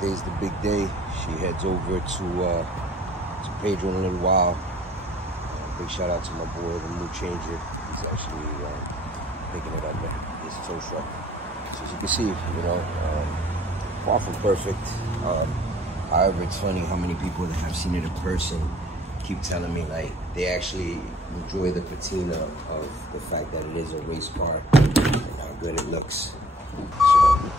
Today's the big day. She heads over to Pedro in a little while. Big shout out to my boy, the mood changer. He's actually picking it up at his tow truck. So as you can see, you know, far from perfect. However, it's funny how many people that have seen it in person keep telling me like they actually enjoy the patina of the fact that it is a race car and how good it looks. So,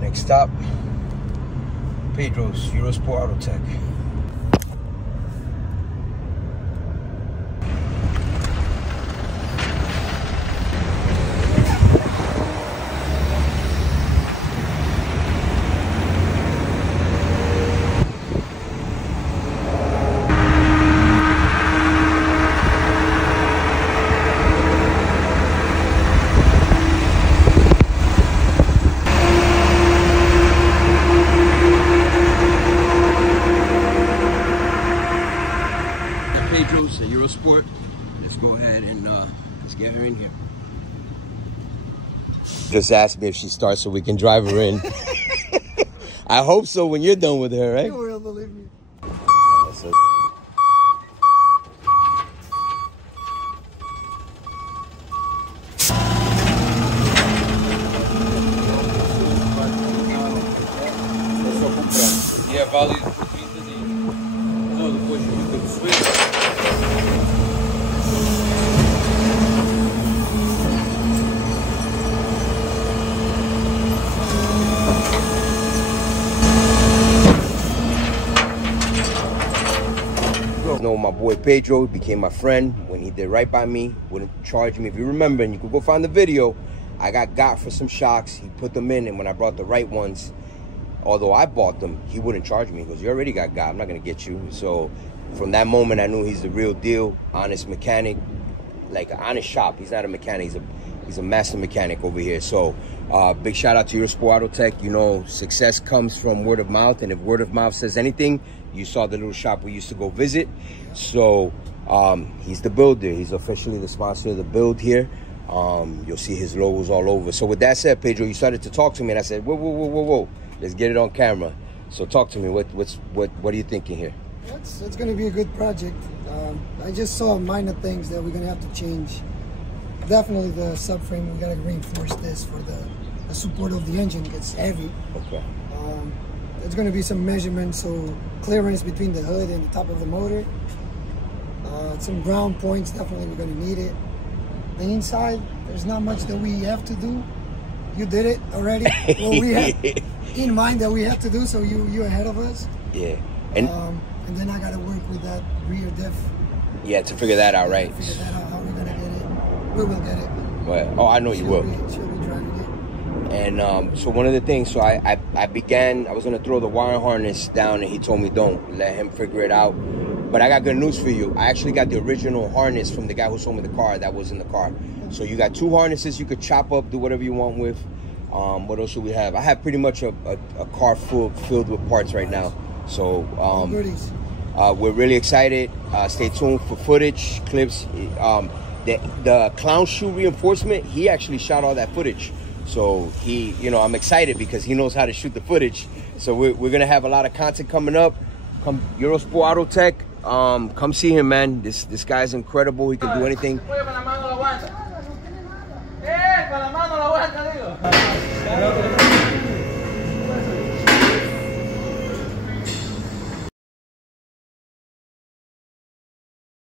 next stop, Pedro's Eurosport Auto Tech. Pedro's a Eurosport. Let's go ahead and let's get her in here. Just asked me if she starts so we can drive her in. I hope so when you're done with her, right? You will, believe me. That's it. E é válido por 30 dias. Não, depois fica de suíço. No, my boy Pedro became my friend when he did right by me, wouldn't charge me. If you remember, and you could go find the video, I got for some shocks. He put them in, and when I brought the right ones, although I bought them, he wouldn't charge me. He goes, you already got, I'm not gonna get you. So from that moment, I knew he's the real deal, honest mechanic, like an honest shop. He's not a mechanic, he's a master mechanic over here. So big shout out to Eurosport Auto Tech. You know, success comes from word of mouth, and if word of mouth says anything, you saw the little shop we used to go visit. So he's the builder. He's officially the sponsor of the build here. You'll see his logos all over. So with that said, Pedro, you started to talk to me, and I said, whoa. Let's get it on camera. So talk to me. What are you thinking here? It's going to be a good project. I just saw minor things that we're going to have to change. Definitely the subframe. We got to reinforce this for the support of the engine. It's heavy. Okay. There's going to be some measurements, so clearance between the hood and the top of the motor. Some ground points. Definitely we're going to need it. The inside, there's not much that we have to do. You did it already. Well, we have in mind that we have to do, so you're ahead of us. Yeah. And then I got to work with that rear diff. Yeah, to figure that out, right? Figure that out, how we're going to get it. We will get it. Well, oh, I know you will. She'll be driving it. And so one of the things, so I was going to throw the wire harness down, and he told me don't, let him figure it out. But I got good news for you. I actually got the original harness from the guy who sold me the car that was in the car. So you got two harnesses you could chop up, do whatever you want with. What else do we have? I have pretty much a car filled with parts right now. So we're really excited. Stay tuned for footage, clips. The clown shoe reinforcement, he actually shot all that footage. So he, you know, I'm excited because he knows how to shoot the footage. So we're gonna have a lot of content coming up. Come Eurosport Auto Tech. Come see him, man. This guy's incredible. He can do anything.